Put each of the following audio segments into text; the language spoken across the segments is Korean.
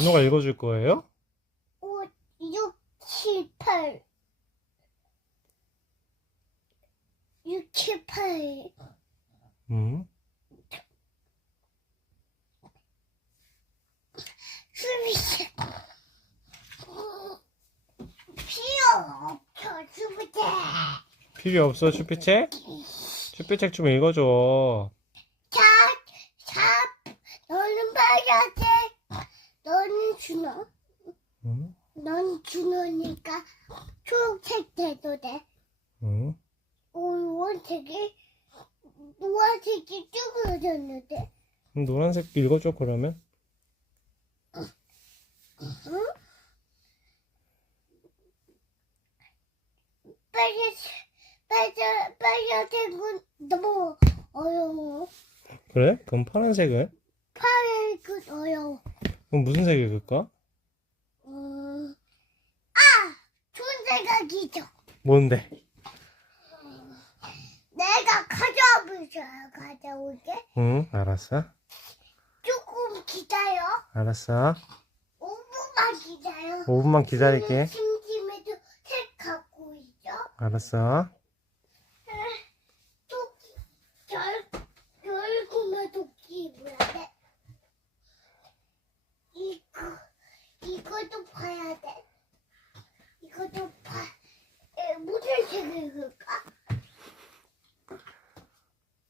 준호가 읽어줄 거예요? 5, 6, 7, 8. 6, 7, 8. 응. 수비씨. 필요 없어, 수비씨. 필요 없어, 슈피책? 슈피책 좀 읽어줘. 자, 자, 너는 봐야 돼. 너는 준호. 응? 넌 준호니까 초록색 돼도 돼. 응? 노란색이, 노란색이 쭈그러졌는데. 그럼 노란색 읽어줘, 그러면. 응? 빨리, 빨리, 빨간색은 너무 어려워. 그래? 그럼 파란색은? 그럼 무슨 색 읽을까? 음, 아! 좋은 생각이죠. 뭔데? 내가 가져와보자, 가져올게. 응, 알았어. 조금 기다려. 알았어. 5분만 기다려. 5분만 기다릴게. 심심해도 책 갖고 있어. 알았어. 토끼, 열, 열고만 토끼 뭐야 돼? 이거, 이것도 봐야 돼. 이것도 봐. 에, 무슨 책을 읽을까?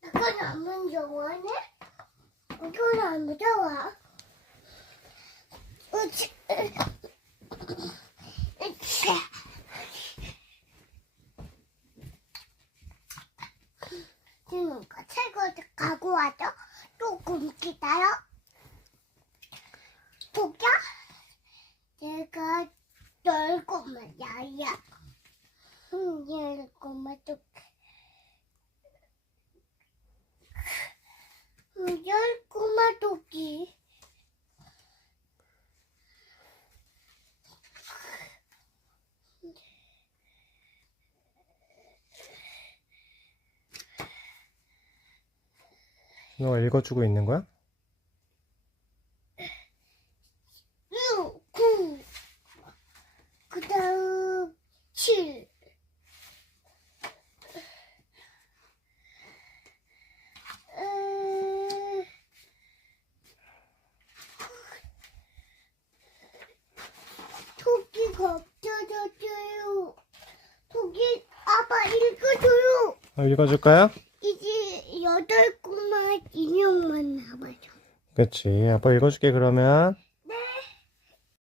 이건 안 무서워하네? 이건 안 무서워. 으치, 으치. 거 책을 가고 와서 조금 기다려. 독야? 내가 열 꼬마 야야. 응, 열 꼬마 독. 응, 열 꼬마 독이. 준호가 읽어주고 있는 거야? 6, 9. 그 다음 7. 음, 없어졌어요. 토끼 아빠 읽어줘요. 어, 읽어줄까요? 이제 여덟 꼬마 인형만 남아요. 그치. 아빠 읽어줄게, 그러면.